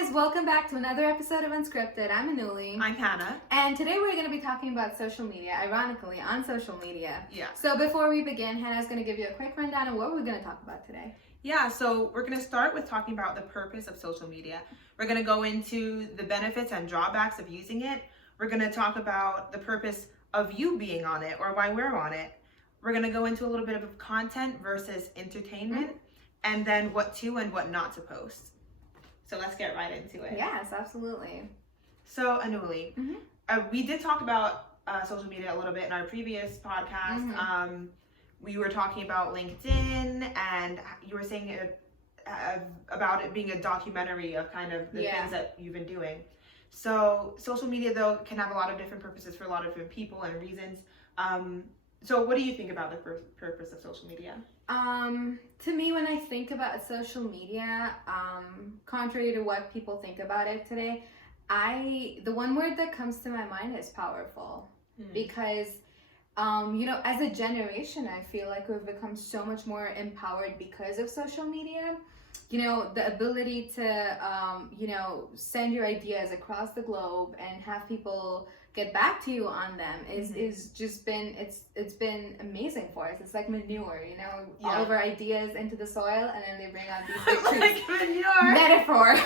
guys, welcome back to another episode of Unscripted. I'm Anuli. I'm Hannah. And today we're going to be talking about social media, ironically, on social media. Yeah. So before we begin, Hannah's going to give you a quick rundown of what we're going to talk about today. Yeah, so we're going to start with talking about the purpose of social media. We're going to go into the benefits and drawbacks of using it. We're going to talk about the purpose of you being on it or why we're on it. We're going to go into a little bit of content versus entertainment, and then what to and what not to post. So let's get right into it. Yes, absolutely. So Anuli, we did talk about social media a little bit in our previous podcast. We were talking about LinkedIn, and you were saying about it being a documentary of kind of the things that you've been doing. So social media, though, can have a lot of different purposes for a lot of different people and reasons. So what do you think about the purpose of social media? To me, when I think about social media, contrary to what people think about it today, the one word that comes to my mind is powerful. Because, as a generation, I feel like we've become so much more empowered because of social media. The ability to, send your ideas across the globe and have people get back to you on them is just been, it's been amazing for us. It's like manure, all of our ideas into the soil, and then they bring out these pictures. Like manure. Metaphor.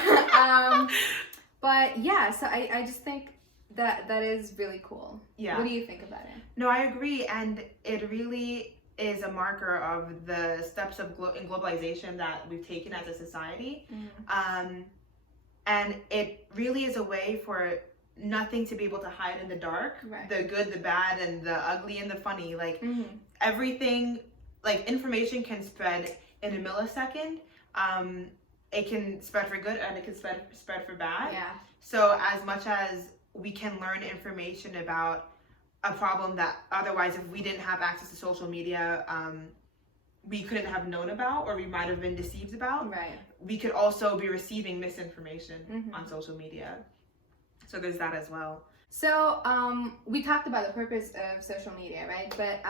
But yeah, so I just think that is really cool. Yeah. What do you think about it? No, I agree, and it really is a marker of the steps of in globalization that we've taken as a society. And it really is a way for nothing to be able to hide in the dark. Right. The good, the bad, and the ugly and the funny. Like everything, like information can spread in a millisecond. It can spread for good and it can spread for bad. Yeah. So as much as we can learn information about a problem that otherwise, if we didn't have access to social media, we couldn't have known about, or we might have been deceived about. Right. We could also be receiving misinformation on social media. So there's that as well. So we talked about the purpose of social media, right? But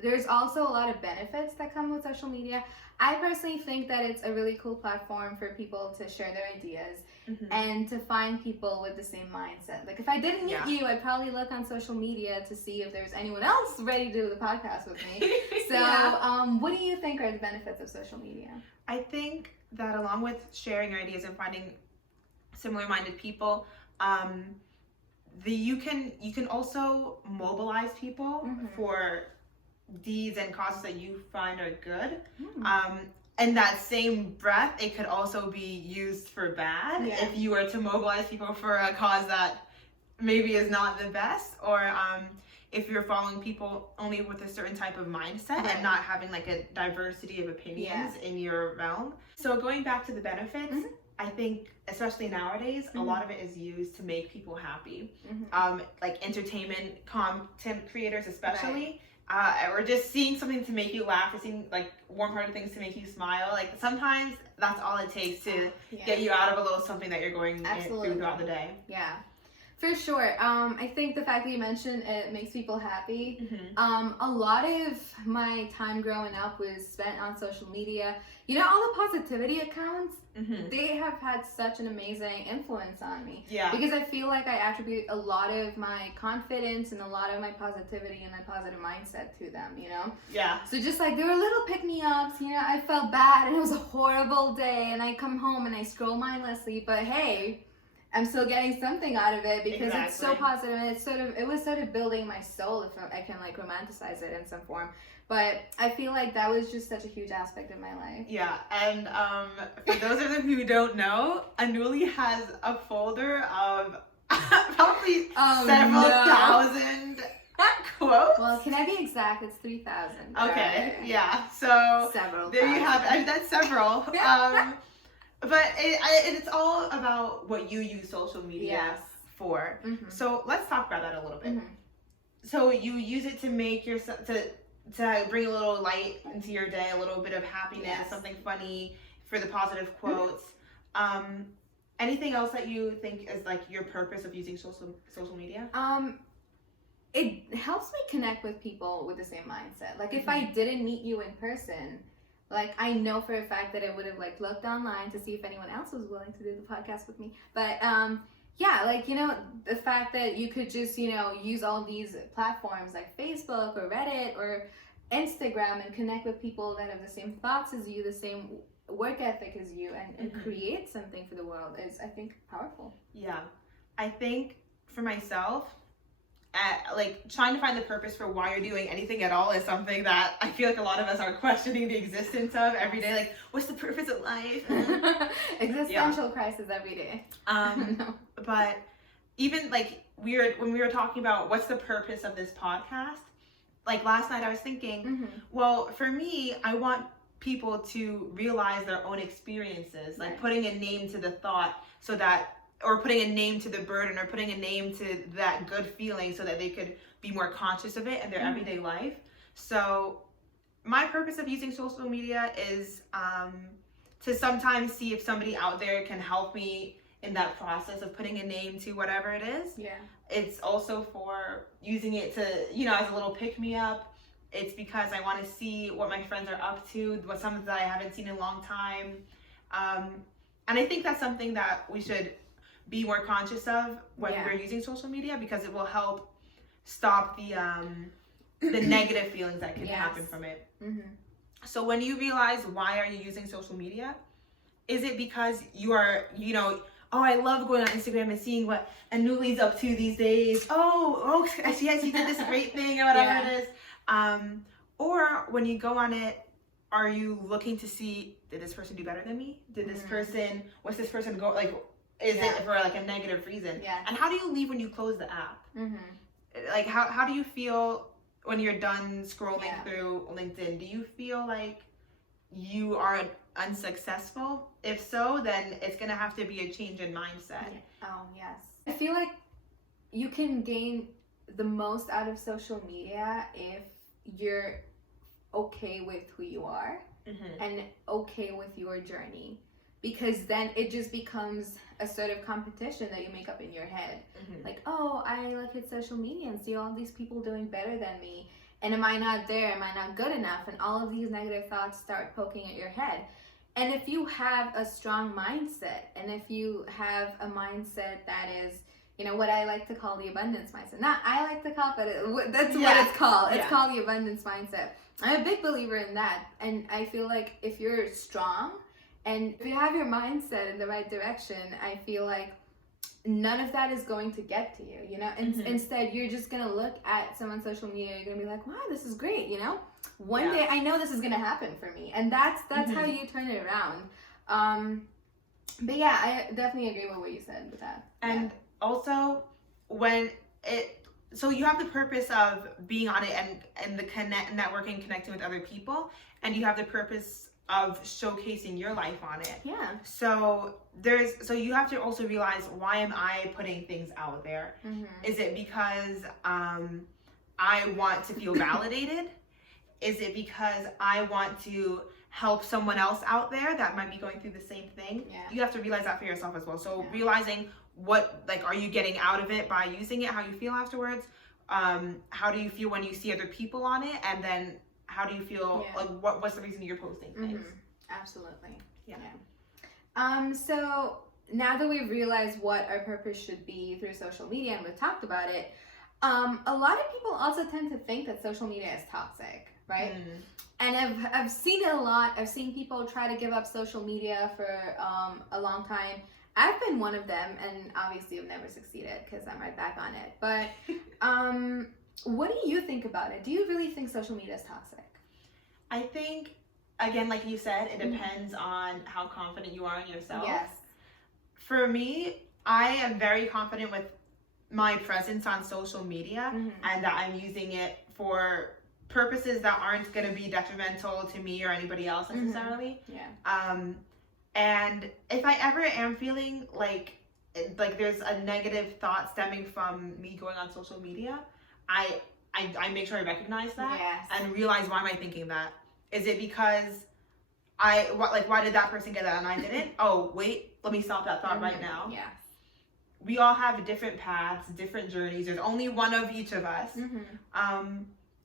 there's also a lot of benefits that come with social media. I personally think that it's a really cool platform for people to share their ideas and to find people with the same mindset. Like if I didn't meet you, I'd probably look on social media to see if there's anyone else ready to do the podcast with me. So what do you think are the benefits of social media? I think that along with sharing your ideas and finding similar-minded people, you can also mobilize people for deeds and causes that you find are good. In that same breath, it could also be used for bad if you were to mobilize people for a cause that maybe is not the best, or if you're following people only with a certain type of mindset and not having like a diversity of opinions in your realm. So going back to the benefits, I think, especially nowadays, a lot of it is used to make people happy. Like entertainment content creators especially, or just seeing something to make you laugh, or seeing like warm-hearted things to make you smile. Like sometimes that's all it takes to get you out of a little something that you're going through throughout the day. Yeah. For sure. I think the fact that you mentioned it makes people happy. A lot of my time growing up was spent on social media. All the positivity accounts, they have had such an amazing influence on me. Yeah. Because I feel like I attribute a lot of my confidence and a lot of my positivity and my positive mindset to them, Yeah. So just like there were little pick-me-ups, I felt bad and it was a horrible day and I come home and I scroll mindlessly, but hey, I'm still getting something out of it because it's so positive, and it was sort of building my soul, if I can like romanticize it in some form. But I feel like that was just such a huge aspect of my life. Yeah, and for those of them who don't know, Anuli has a folder of probably several thousand quotes. Well, can I be exact? It's 3,000. Okay, yeah. So several. There you have it. That's several. But it's all about what you use social media for. So let's talk about that a little bit. So you use it to make yourself to bring a little light into your day, a little bit of happiness, something funny, for the positive quotes. Anything else that you think is like your purpose of using social media? It helps me connect with people with the same mindset. Like if I didn't meet you in person, Like, I know for a fact that I would have like looked online to see if anyone else was willing to do the podcast with me. But yeah, like, you know, the fact that you could just, you know, use all these platforms like Facebook or Reddit or Instagram and connect with people that have the same thoughts as you, the same work ethic as you, and create something for the world is, I think, powerful. Yeah. I think for myself, like trying to find the purpose for why you're doing anything at all is something that I feel like a lot of us are questioning the existence of every day. Like, what's the purpose of life? Existential crisis every day. No. But even like when we were talking about what's the purpose of this podcast, like last night I was thinking, well, for me, I want people to realize their own experiences, like putting a name to the thought so that, or putting a name to the burden, or putting a name to that good feeling so that they could be more conscious of it in their everyday life. So my purpose of using social media is to sometimes see if somebody out there can help me in that process of putting a name to whatever it is. Yeah. It's also for using it to, you know, as a little pick-me-up. It's because I want to see what my friends are up to, what something that I haven't seen in a long time. And I think that's something that we should be more conscious of when we're using social media, because it will help stop the negative feelings that can happen from it. So when you realize why are you using social media, is it because you are, you know, oh, I love going on Instagram and seeing what Anuli's up to these days. Oh, yes, she did this great thing or whatever it is. Or when you go on it, are you looking to see, did this person do better than me? Did this person, what's this person go, like, is it for like a negative reason? And how do you leave when you close the app? Like, how do you feel when you're done scrolling through LinkedIn? Do you feel like you are unsuccessful? If so, then it's gonna have to be a change in mindset. Yes. I feel like you can gain the most out of social media if you're okay with who you are and okay with your journey, because then it just becomes a sort of competition that you make up in your head. Like, oh, I look at social media and see all these people doing better than me, and am I not there? Am I not good enough? And all of these negative thoughts start poking at your head. And if you have a strong mindset, and if you have a mindset that is, you know, what I like to call the abundance mindset. Not I like to call it, but that's what it's called. It's called the abundance mindset. I'm a big believer in that. And I feel like if you're strong and if you have your mindset in the right direction, I feel like none of that is going to get to you, you know? And instead, you're just going to look at someone's social media, you're going to be like, wow, this is great, you know? One day, I know this is going to happen for me. And that's how you turn it around. But yeah, I definitely agree with what you said with that. And also, when so you have the purpose of being on it and the networking, connecting with other people, and you have the purpose of showcasing your life on it. So you have to also realize, why am I putting things out there? Is it because I want to feel validated? Is it because I want to help someone else out there that might be going through the same thing? You have to realize that for yourself as well. So realizing what, like, are you getting out of it by using it, how you feel afterwards, how do you feel when you see other people on it, and then how do you feel, like, what's the reason you're posting things? Absolutely. So now that we've realized what our purpose should be through social media, and we've talked about it, a lot of people also tend to think that social media is toxic, right? And I've seen it a lot. I've seen people try to give up social media for a long time. I've been one of them, and obviously I've never succeeded because I'm right back on it. But what do you think about it? Do you really think social media is toxic? I think, again, like you said, it depends on how confident you are in yourself. For me, I am very confident with my presence on social media, and that I'm using it for purposes that aren't going to be detrimental to me or anybody else necessarily. And if I ever am feeling like there's a negative thought stemming from me going on social media, I make sure I recognize that and realize, why am I thinking that? Is it because why did that person get that and I didn't? Oh, wait, let me stop that thought right now. We all have different paths, different journeys. There's only one of each of us.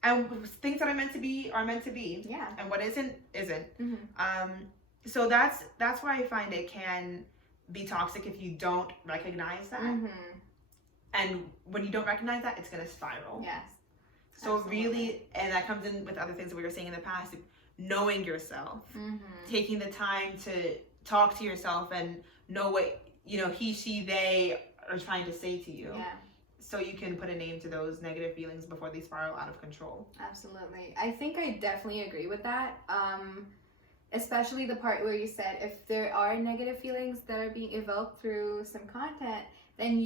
And things that are meant to be are meant to be. Yeah. And what isn't. Mm-hmm. So that's why I find it can be toxic if you don't recognize that. Mm-hmm. And when you don't recognize that, it's gonna spiral. Yes. So Absolutely. really, and that comes in with other things that we were saying in the past, knowing yourself, taking the time to talk to yourself and know what, he, she, they are trying to say to you. Yeah. So you can put a name to those negative feelings before they spiral out of control. Absolutely. I think I definitely agree with that. Especially the part where you said if there are negative feelings that are being evoked through some content, then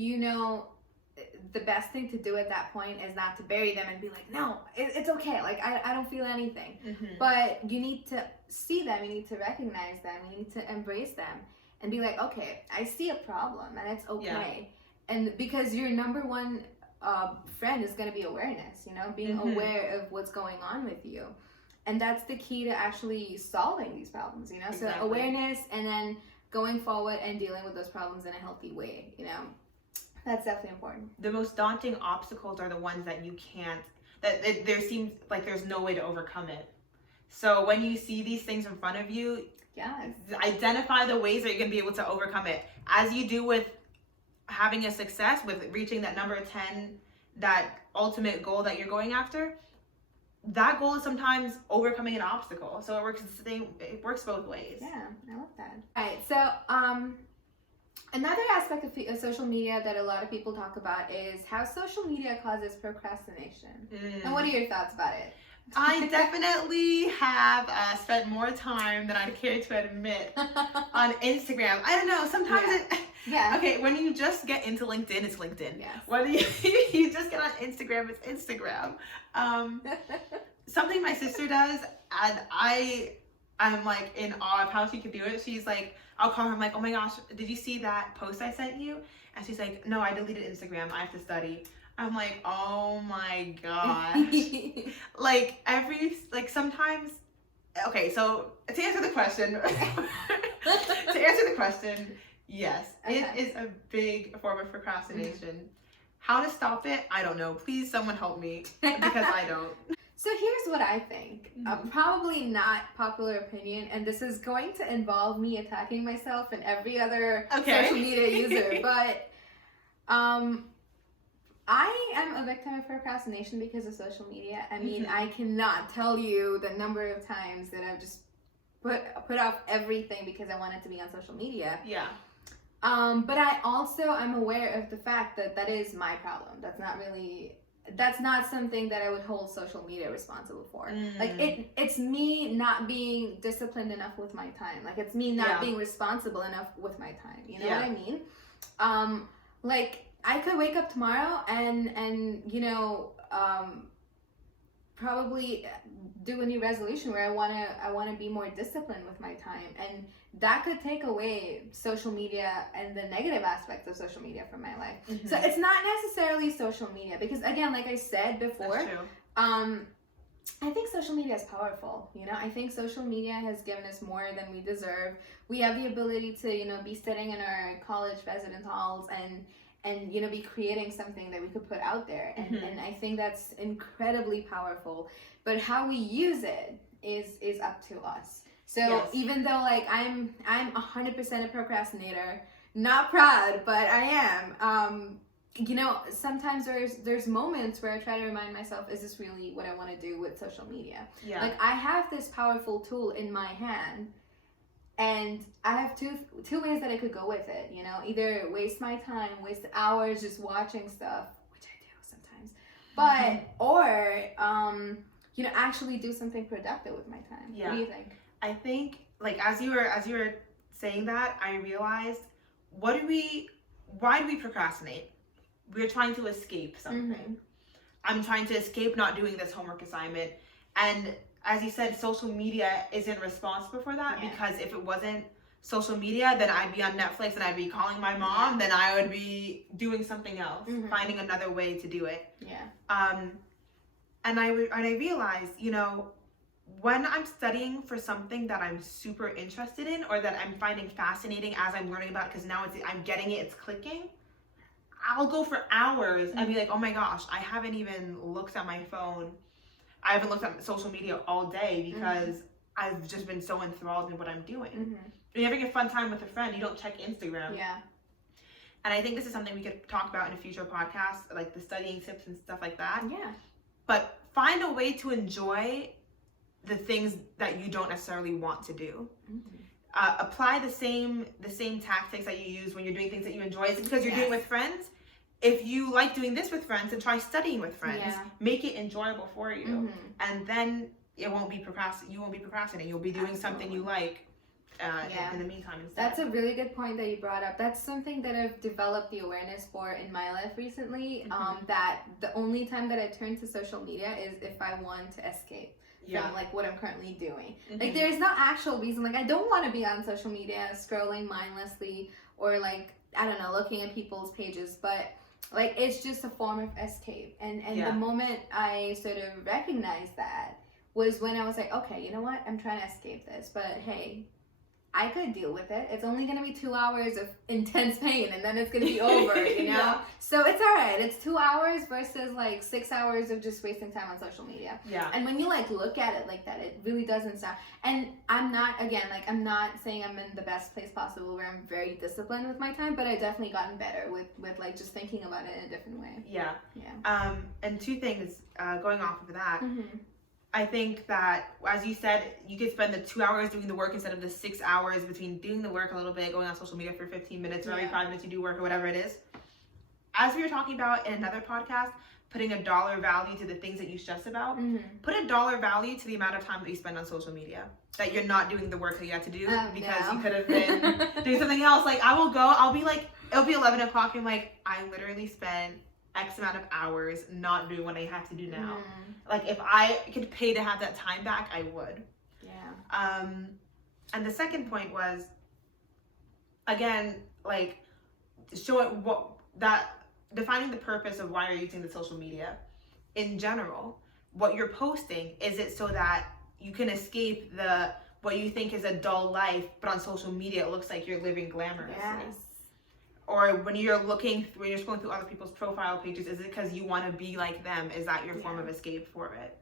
the best thing to do at that point is not to bury them and be like, no, it's okay. Like, I don't feel anything. But you need to see them. You need to recognize them. You need to embrace them and be like, okay, I see a problem and it's okay. Yeah. And because your number one friend is going to be awareness, being aware of what's going on with you. And that's the key to actually solving these problems, Exactly. So awareness and then going forward and dealing with those problems in a healthy way, That's definitely important. The most daunting obstacles are the ones that you can't, there seems like there's no way to overcome it. So when you see these things in front of you, yes, identify the ways that you're going to be able to overcome it. As you do with having a success, with reaching that number 10, that ultimate goal that you're going after, that goal is sometimes overcoming an obstacle. So it works both ways. Yeah, I love that. All right, so another aspect of social media that a lot of people talk about is how social media causes procrastination. And what are your thoughts about it? I definitely have spent more time than I'd care to admit on Instagram. I don't know, sometimes Yeah. Okay, when you just get into LinkedIn, it's LinkedIn. Yes. Whether you just get on Instagram, it's Instagram. Something my sister does, and I'm like in awe of how she can do it. She's like, I'll call her, I'm like, oh my gosh, did you see that post I sent you? And she's like, no, I deleted Instagram, I have to study. I'm like, oh my gosh. Sometimes, okay, so to answer the question, yes, okay. It is a big form of procrastination. How to stop it? I don't know. Please, someone help me, because I don't. So here's what I think. Probably not popular opinion, and this is going to involve me attacking myself and every other social media user, but I am a victim of procrastination because of social media. I mean, I cannot tell you the number of times that I've just put off everything because I wanted to be on social media. Yeah. But I'm aware of the fact that is my problem. That's not something that I would hold social media responsible for. Like it's me not being disciplined enough with my time. Like it's me not being responsible enough with my time. You know what I mean? Like I could wake up tomorrow and probably do a new resolution where I wanna be more disciplined with my time, and that could take away social media and the negative aspects of social media from my life. So it's not necessarily social media, because again, like I said before, I think social media is powerful. I think social media has given us more than we deserve. We have the ability to be sitting in our college residence halls and be creating something that we could put out there, and I think that's incredibly powerful. But how we use it is up to us. So even though like I'm 100% a procrastinator, not proud, but I am. Sometimes there's moments where I try to remind myself, is this really what I want to do with social media? Yeah. Like I have this powerful tool in my hand, and I have two ways that I could go with it. Either waste my time, waste hours just watching stuff, which I do sometimes, but or actually do something productive with my time. Yeah. What do you think? I think like as you were saying that, I realized why do we procrastinate? We're trying to escape something. I'm trying to escape not doing this homework assignment, and as you said, social media isn't responsible for that, because if it wasn't social media, then I'd be on Netflix and I'd be calling my mom, then I would be doing something else, finding another way to do it. Yeah. And I realized, when I'm studying for something that I'm super interested in, or that I'm finding fascinating as I'm learning about it, because now I'm getting it, it's clicking, I'll go for hours and be like, oh my gosh, I haven't even looked at my phone. I haven't looked at social media all day because I've just been so enthralled in what I'm doing. When you're having a fun time with a friend, you don't check Instagram. Yeah. And I think this is something we could talk about in a future podcast, like the studying tips and stuff like that. Yeah. But find a way to enjoy the things that you don't necessarily want to do. Apply the same tactics that you use when you're doing things that you enjoy. It's because you're doing it with friends. If you like doing this with friends, then try studying with friends. Yeah. Make it enjoyable for you, and then you won't be procrastinating. You'll be doing something you like. In the meantime, instead. That's a really good point that you brought up. That's something that I've developed the awareness for in my life recently. That the only time that I turn to social media is if I want to escape from like what I'm currently doing. Like there's no actual reason. Like I don't want to be on social media scrolling mindlessly or like I don't know looking at people's pages, but like it's just a form of escape. And the moment I sort of recognized that was when I was like, okay, you know what? I'm trying to escape this, but hey, I could deal with it. It's only going to be 2 hours of intense pain and then it's going to be over, you know? So it's all right. It's 2 hours versus like 6 hours of just wasting time on social media. Yeah. And when you like look at it like that, it really doesn't sound. And I'm not saying I'm in the best place possible where I'm very disciplined with my time, but I definitely gotten better with like just thinking about it in a different way. Yeah. And two things going off of that. I think that, as you said, you could spend the 2 hours doing the work instead of the 6 hours between doing the work a little bit, going on social media for 15 minutes, or every 5 minutes you do work or whatever it is. As we were talking about in another podcast, putting a dollar value to the things that you stress about, put a dollar value to the amount of time that you spend on social media. That you're not doing the work that you have to do because you could have been doing something else. Like, I'll be like, it'll be 11 o'clock and I'm like, I literally spent X amount of hours not doing what I have to do now. Like if I could pay to have that time back, I would. Yeah. And the second point was, again, like defining the purpose of why you're using the social media. In general, what you're posting, is it so that you can escape what you think is a dull life, but on social media it looks like you're living glamorously? Yes. Or when you're scrolling through other people's profile pages, is it because you want to be like them? Is that your form of escape for it?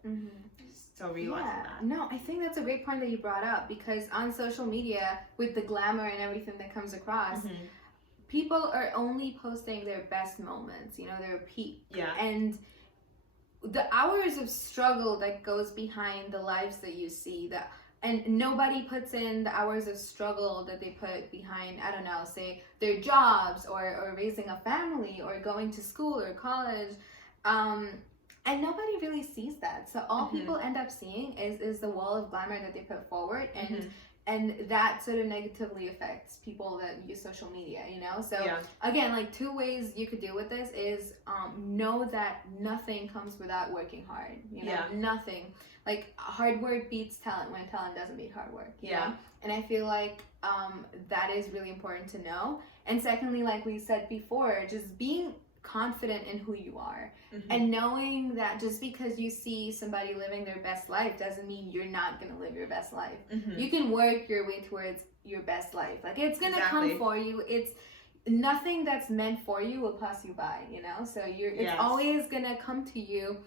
So realizing that. No, I think that's a great point that you brought up, because on social media, with the glamour and everything that comes across, people are only posting their best moments, their peak. Yeah. And the hours of struggle that goes behind the lives that you see, and nobody puts in the hours of struggle that they put behind, I don't know, say their jobs or raising a family or going to school or college. And nobody really sees that. So all people end up seeing is the wall of glamour that they put forward. And that sort of negatively affects people that use social media, So again, like 2 ways you could deal with this is know that nothing comes without working hard, nothing. Like hard work beats talent when talent doesn't beat hard work, you know? And I feel like that is really important to know. And secondly, like we said before, just being confident in who you are and knowing that just because you see somebody living their best life doesn't mean you're not going to live your best life. You can work your way towards your best life. Like it's going to come for you. It's nothing that's meant for you will pass you by, So it's always going to come to you.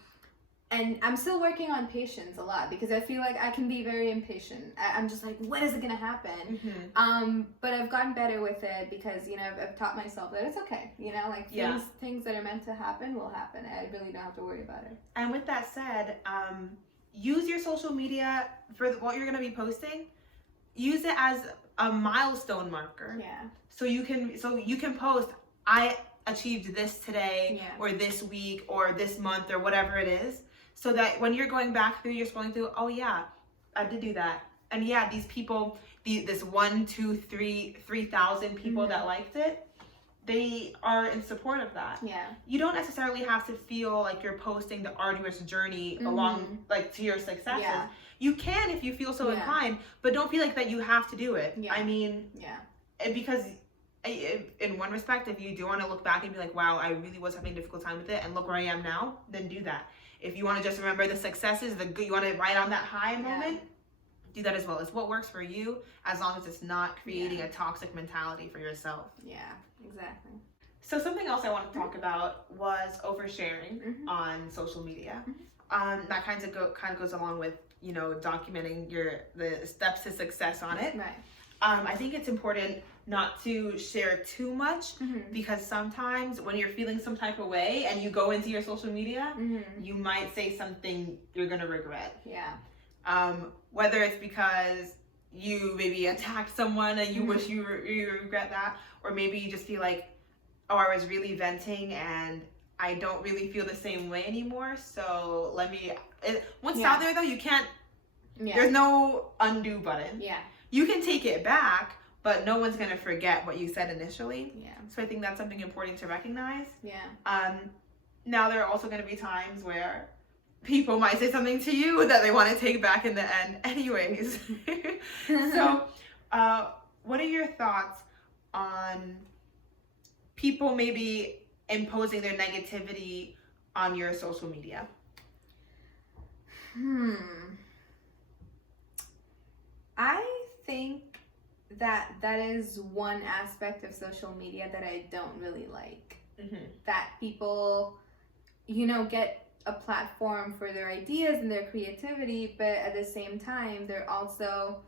And I'm still working on patience a lot because I feel like I can be very impatient. I'm just like, when is it gonna happen? But I've gotten better with it because I've taught myself that it's okay. Like things that are meant to happen will happen. I really don't have to worry about it. And with that said, use your social media for what you're gonna be posting. Use it as a milestone marker. Yeah. So you can post, I achieved this today or this week or this month or whatever it is. So that when you're going back through, you're scrolling through, oh yeah, I did do that. And yeah, these people, this 1, 2, 3,000 people that liked it, they are in support of that. Yeah. You don't necessarily have to feel like you're posting the arduous journey along, like to your successes. Yeah. You can if you feel so inclined, but don't feel like that you have to do it. Yeah. I mean, because in one respect, if you do want to look back and be like, wow, I really was having a difficult time with it, and look where I am now, then do that. If you want to just remember the successes, the good, you want to ride on that high moment, do that as well. It's what works for you, as long as it's not creating a toxic mentality for yourself. Yeah, exactly. So something else I want to talk about was oversharing on social media. That kind of goes along with, you know, documenting the steps to success on it. Right. I think it's important not to share too much, because sometimes when you're feeling some type of way and you go into your social media, you might say something you're gonna regret. Yeah. Whether it's because you maybe attacked someone and you wish you regret that, or maybe you just feel like, oh, I was really venting and I don't really feel the same way anymore, so once it's out there though, you can't, there's no undo button. Yeah. You can take it back, but no one's gonna forget what you said initially. Yeah. So I think that's something important to recognize. Yeah. Now there are also gonna be times where people might say something to you that they want to take back in the end anyways. So what are your thoughts on people maybe imposing their negativity on your social media? I think that is one aspect of social media that I don't really like. That people, you know, get a platform for their ideas and their creativity, but at the same time, they're also,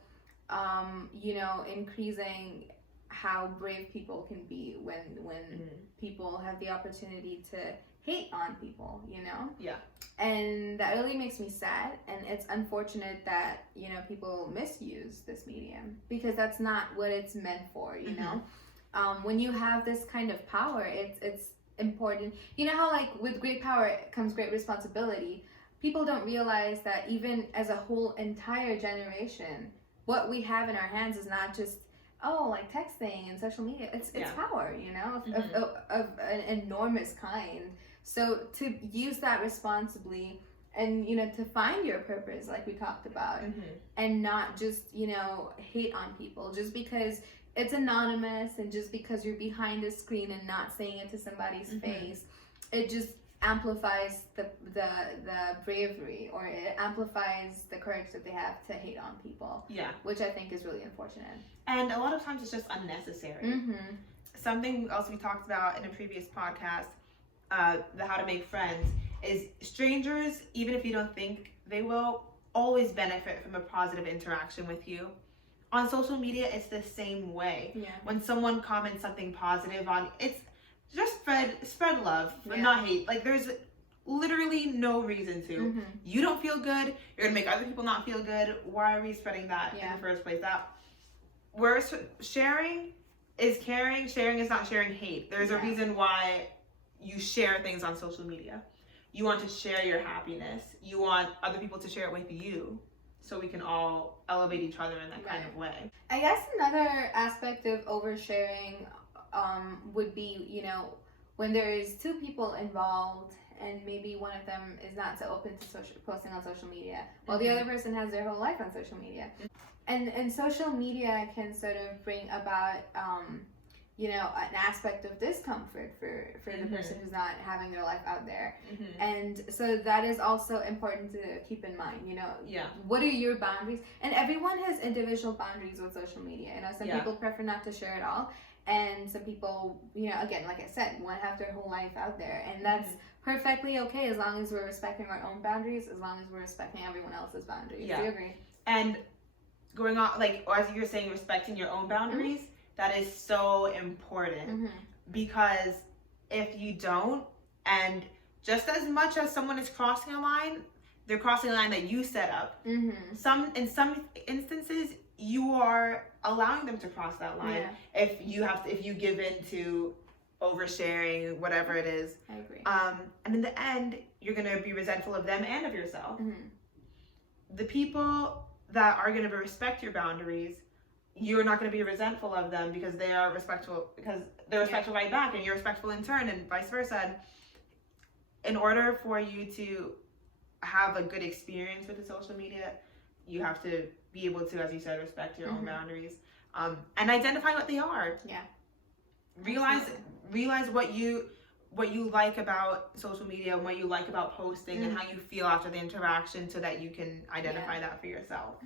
you know, increasing how brave people can be when people have the opportunity to hate on people, you know? Yeah. And that really makes me sad, and it's unfortunate that, you know, people misuse this medium, because that's not what it's meant for, you know? When you have this kind of power, it's important. You know how, like, with great power comes great responsibility. People don't realize that even as a whole entire generation, what we have in our hands is not just, like texting and social media. It's power, you know, of an enormous kind. So to use that responsibly, and, you know, to find your purpose, like we talked about, and not just, you know, hate on people just because it's anonymous and just because you're behind a screen and not saying it to somebody's face, it just amplifies the bravery, or it amplifies the courage that they have to hate on people. Yeah. Which I think is really unfortunate. And a lot of times it's just unnecessary. Something else we talked about in a previous podcast, the How to Make Friends, is strangers, even if you don't think they will, always benefit from a positive interaction with you. On social media, it's the same way. Yeah. When someone comments something positive on, it's just spread love, but not hate. Like, there's literally no reason to. You don't feel good, you're gonna make other people not feel good. Why are we spreading that in the first place? Sharing is caring. Sharing is not sharing hate. There's a reason why you share things on social media. You want to share your happiness. You want other people to share it with you, so we can all elevate each other in that kind of way. I guess another aspect of oversharing would be, you know, when there is two people involved and maybe one of them is not so open to posting on social media, while the other person has their whole life on social media. And social media can sort of bring about, you know, an aspect of discomfort for the person who's not having their life out there. And so that is also important to keep in mind, you know. What are your boundaries? And everyone has individual boundaries with social media. You know, some people prefer not to share at all, and some people, you know, again, like I said, want to have their whole life out there, and that's perfectly okay as long as we're respecting our own boundaries, as long as we're respecting everyone else's boundaries. Do you agree? And going on, like, as you're saying, respecting your own boundaries, that is so important, because if you don't, and just as much as someone is crossing a line, they're crossing a line that you set up. In some instances, you are allowing them to cross that line. If you give in to oversharing, whatever it is. I agree. And in the end, you're gonna be resentful of them and of yourself. The people that are gonna respect your boundaries, you're not going to be resentful of them because they are respectful, because they're respectful right back, and you're respectful in turn, and vice versa. In order for you to have a good experience with the social media, you have to be able to, as you said, respect your own boundaries, and identify what they are. Realize what you like about social media, and what you like about posting, and how you feel after the interaction, so that you can identify that for yourself.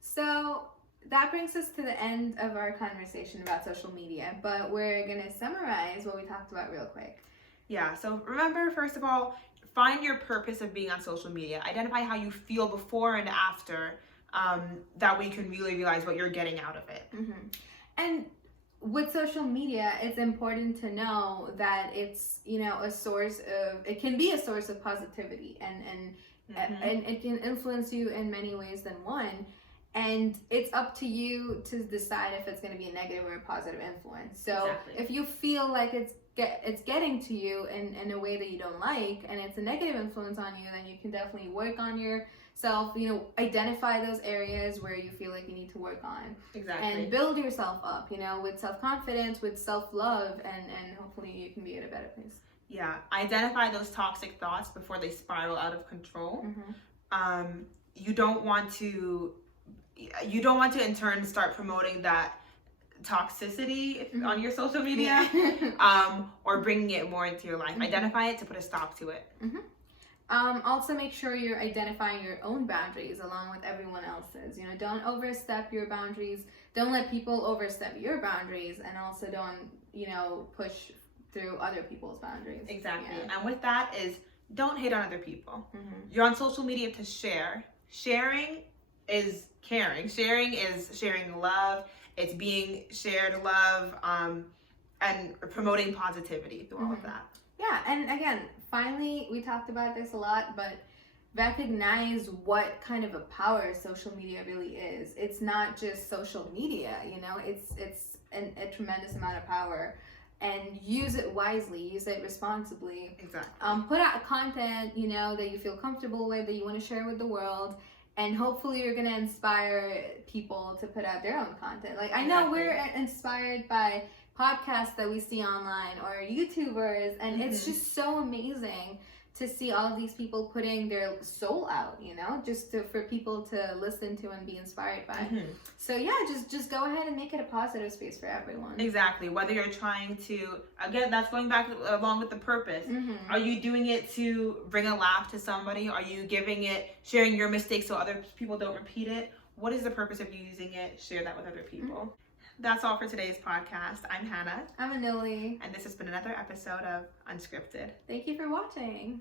So that brings us to the end of our conversation about social media, but we're going to summarize what we talked about real quick. Yeah, so remember, first of all, find your purpose of being on social media. Identify how you feel before and after, that way you can really realize what you're getting out of it. And with social media, it's important to know that it's, a source of, it can be a source of positivity, and it can influence you in many ways than one. And it's up to you to decide if it's going to be a negative or a positive influence. So if you feel like it's getting to you in a way that you don't like, and it's a negative influence on you, then you can definitely work on yourself, identify those areas where you feel like you need to work on. And build yourself up, with self-confidence, with self-love, and hopefully you can be in a better place. Yeah, identify those toxic thoughts before they spiral out of control. You don't want to in turn start promoting that toxicity on your social media, or bringing it more into your life. Identify it to put a stop to it. Also make sure you're identifying your own boundaries along with everyone else's. Don't overstep your boundaries. Don't let people overstep your boundaries, and also don't push through other people's boundaries. Exactly. And with that is, don't hate on other people. You're on social media to share. Sharing is caring. Sharing is sharing love. It's being shared love, and promoting positivity through all of that. Yeah, and again, finally, we talked about this a lot, but recognize what kind of a power social media really is. It's not just social media, it's a tremendous amount of power. And use it wisely, use it responsibly. Put out content, that you feel comfortable with, that you want to share with the world. And hopefully you're going to inspire people to put out their own content. Like, I know we're inspired by podcasts that we see online or YouTubers, and it's just so amazing to see all of these people putting their soul out, just for people to listen to and be inspired by. So yeah, just go ahead and make it a positive space for everyone. Exactly. Whether you're trying to, again, that's going back along with the purpose. Are you doing it to bring a laugh to somebody? Are you sharing your mistakes so other people don't repeat it? What is the purpose of you using it? Share that with other people. That's all for today's podcast. I'm Hannah. I'm Anuli. And this has been another episode of Unscripted. Thank you for watching.